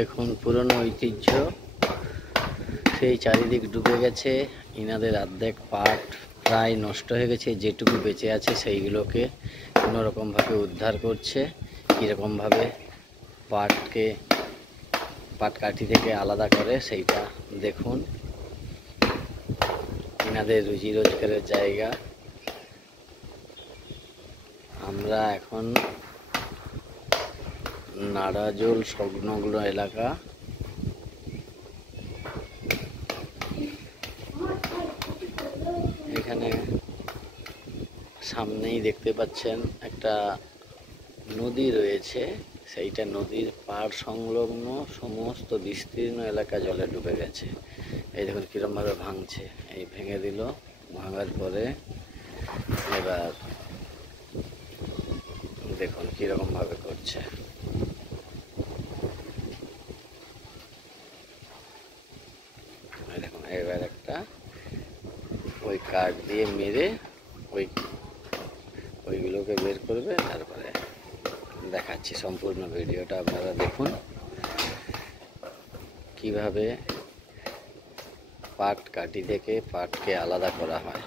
দেখুন পুরনো ঐতিহ্য, সেই চারিদিক ডুবে গেছে। ইনাদের অর্ধেক পাট প্রায় নষ্ট হয়ে গেছে, যেটুকু বেঁচে আছে সেইগুলোকে কোনোরকমভাবে উদ্ধার করছে। কীরকমভাবে পাটকাঠি থেকে আলাদা করে সেইটা দেখুন। ইনাদের রুজি রোজগারের জায়গা। আমরা এখন নাড়াজোল সংলগ্ন এলাকা। এখানে সামনেই দেখতে পাচ্ছেন একটা নদী রয়েছে, সেইটা নদীর পাড় সংলগ্ন সমস্ত বিস্তীর্ণ এলাকা জলে ডুবে গেছে। এই দেখুন কীরকমভাবে ভাঙছে, এই ভেঙে দিল। ভাঙার পরে এবার দেখুন কীরকমভাবে করছে। দেখুন এবার একটা ওই কাঠ দিয়ে মেরে ওইগুলোকে বের করবে, তারপরে দেখাচ্ছি সম্পূর্ণ ভিডিওটা আপনারা দেখুন কিভাবে পাটকাঠি থেকে পাটকে আলাদা করা হয়।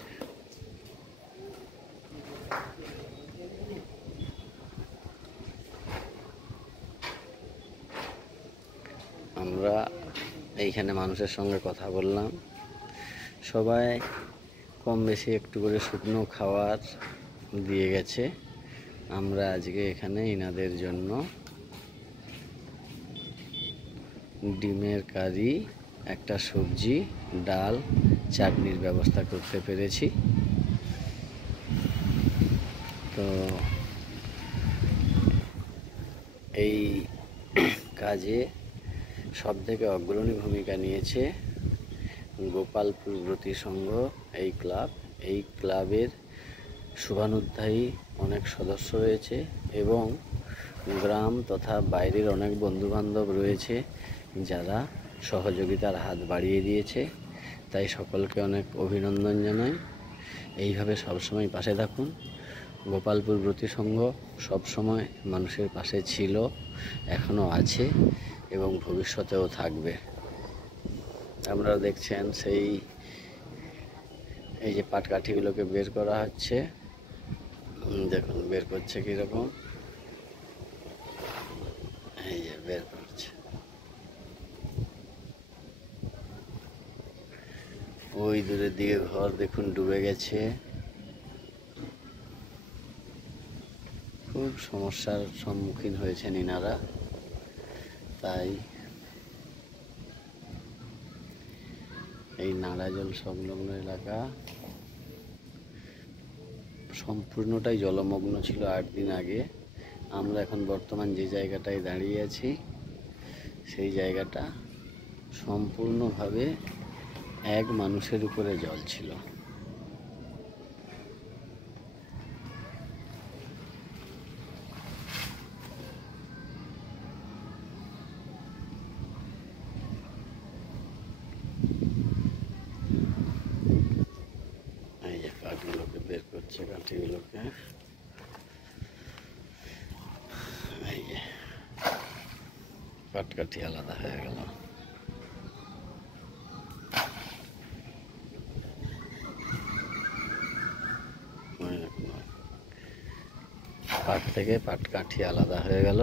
আমরা এইখানে মানুষের সঙ্গে কথা বললাম, সবাই কম বেশি একটু করে শুকনো খাবার দিয়ে গেছে। আমরা আজকে এখানে ইনাদের জন্য ডিমের কারি, একটা সবজি, ডাল, চাটনির ব্যবস্থা করতে পেরেছি। তো এই কাজে সবথেকে অগ্রণী ভূমিকা নিয়েছে গোপালপুর ব্রতী সংঘ, এই ক্লাব। এই ক্লাবের শুভানুধ্যায়ী অনেক সদস্য রয়েছে এবং গ্রাম তথা বাইরের অনেক বন্ধুবান্ধব রয়েছে যারা সহযোগিতার হাত বাড়িয়ে দিয়েছে। তাই সকলকে অনেক অভিনন্দন জানাই। এইভাবে সবসময় পাশে থাকুন। গোপালপুর ব্রতী সংঘ সবসময় মানুষের পাশে ছিল, এখনও আছে এবং ভবিষ্যতেও থাকবে। আপনারা দেখছেন এই যে পাটকাঠিগুলোকে বের করা হচ্ছে, দেখুন বের করছে কীরকম, এই যে বের করছে। ওই দূরের দিকে ঘর দেখুন ডুবে গেছে। খুব সমস্যার সম্মুখীন হয়েছেন ইনারা। তাই এই নাড়াজল সংলগ্ন এলাকা সম্পূর্ণটাই জলমগ্ন ছিল 8 দিন আগে। আমরা এখন বর্তমান যে জায়গাটায় দাঁড়িয়ে আছি, সেই জায়গাটা সম্পূর্ণভাবে এক মানুষের উপরে জল ছিল। এই যে কাঠগুলোকে বের করছে, কাঠিগুলোকে। এই যে পাটকাঠি আলাদা হয়ে গেল। পাট থেকে পাটকাঠি আলাদা হয়ে গেল।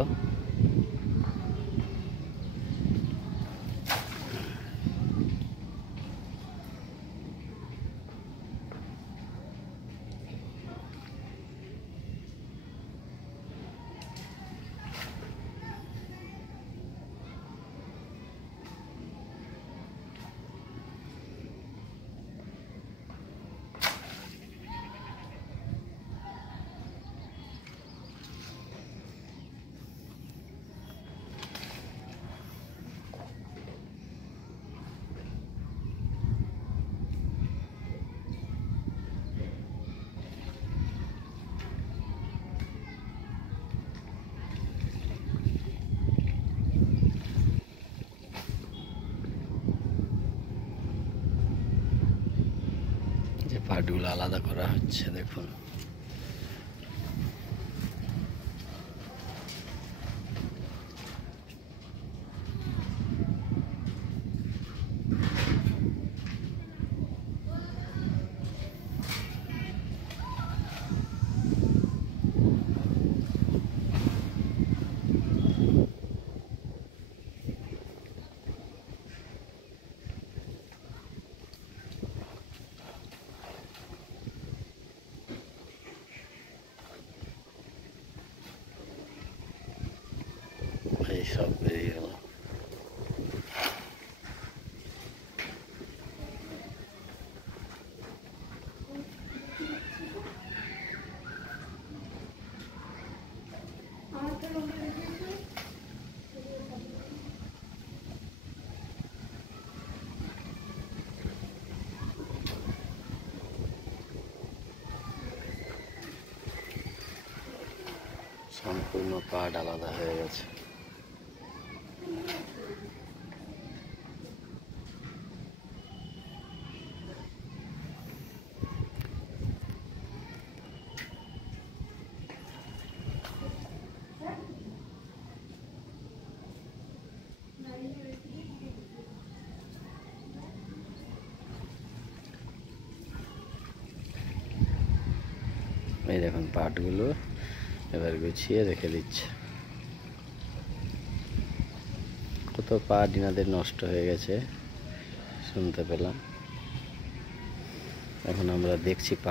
পাটগুলো আলাদা করা হচ্ছে, দেখুন। সব বেরিয়ে গেল। সম্পূর্ণ পাট আলাদা হয়ে গেছে। এই দেখুন পাটগুলো এবার গুছিয়ে রেখে দিচ্ছে। কত পাট ইনাদের নষ্ট হয়ে গেছে শুনতে পেলাম। এখন আমরা দেখছি পাট